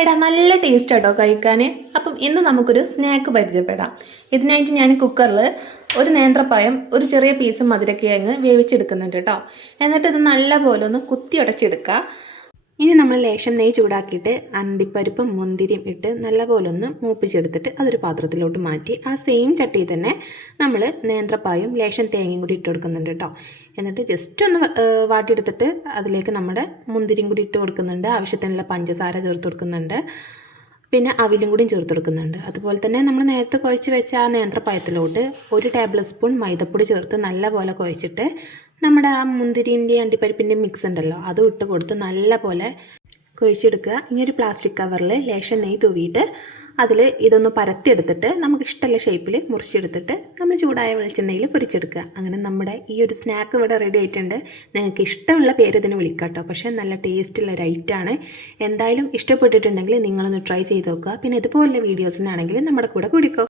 എടാ നല്ല ടേസ്റ്റ് കേട്ടോ കഴിക്കാൻ. അപ്പം ഇന്ന് നമുക്കൊരു സ്നാക്ക് പരിചയപ്പെടാം. ഇതിനായിട്ട് ഞാൻ കുക്കറിൽ ഒരു നേന്ത്രപ്പഴം ഒരു ചെറിയ പീസ് മധുരക്കിഴങ്ങ് വേവിച്ചെടുക്കുന്നുണ്ട് കേട്ടോ. എന്നിട്ട് ഇത് നല്ലപോലെ ഒന്ന് കുത്തി ഉടച്ചെടുക്കുക. ഇനി നമ്മൾ ലേശം നെയ്യ് ചൂടാക്കിയിട്ട് അണ്ടിപ്പരിപ്പും മുന്തിരിയും ഇട്ട് നല്ലപോലെ ഒന്ന് മൂപ്പിച്ചെടുത്തിട്ട് അതൊരു പാത്രത്തിലോട്ട് മാറ്റി ആ സെയിം ചട്ടിയിൽ തന്നെ നമ്മൾ നേന്ത്രപ്പായും ലേശം തേങ്ങയും കൂടി ഇട്ട് കൊടുക്കുന്നുണ്ട് കേട്ടോ. എന്നിട്ട് ജസ്റ്റ് ഒന്ന് വാട്ടിയെടുത്തിട്ട് അതിലേക്ക് നമ്മുടെ മുന്തിരിയും കൂടി ഇട്ട് കൊടുക്കുന്നുണ്ട്. ആവശ്യത്തിനുള്ള പഞ്ചസാര ചേർത്ത് കൊടുക്കുന്നുണ്ട്. പിന്നെ അവിലും കൂടിയും ചേർത്ത് കൊടുക്കുന്നുണ്ട്. അതുപോലെ തന്നെ നമ്മൾ നേരത്തെ കുഴച്ച് വെച്ച ആ നേന്ത്രപ്പഴത്തിലോട്ട് 1 ടേബിൾ സ്പൂൺ മൈദപ്പൊടി ചേർത്ത് നല്ലപോലെ കുഴച്ചിട്ട് നമ്മുടെ ആ മുന്തിരിൻ്റെയും അണ്ടിപ്പരിപ്പിൻ്റെയും മിക്സ് ഉണ്ടല്ലോ അതും ഇട്ട് കൊടുത്ത് നല്ലപോലെ കുഴച്ചെടുക്കുക. ഇനി ഒരു പ്ലാസ്റ്റിക് കവറിൽ ലേശം നെയ്യ് തൂവിയിട്ട് അതിൽ ഇതൊന്ന് പരത്തിയെടുത്തിട്ട് നമുക്ക് ഇഷ്ടമുള്ള ഷേപ്പിൽ മുറിച്ചെടുത്തിട്ട് നമ്മൾ ചൂടായ വെളിച്ചെണ്ണയിൽ പൊരിച്ചെടുക്കുക. അങ്ങനെ നമ്മുടെ ഈ ഒരു സ്നാക്ക് ഇവിടെ റെഡി ആയിട്ടുണ്ട്. നിങ്ങൾക്ക് ഇഷ്ടമുള്ള പേര് ഇതിന് വിളിക്കാം കേട്ടോ. പക്ഷേ നല്ല ടേസ്റ്റുള്ള ഒരു ഐറ്റമാണ്. എന്തായാലും ഇഷ്ടപ്പെട്ടിട്ടുണ്ടെങ്കിൽ നിങ്ങളൊന്ന് ട്രൈ ചെയ്ത് നോക്കുക. പിന്നെ ഇതുപോലുള്ള വീഡിയോസിനാണെങ്കിൽ നമ്മുടെ കൂടെ കൂടിക്കോ.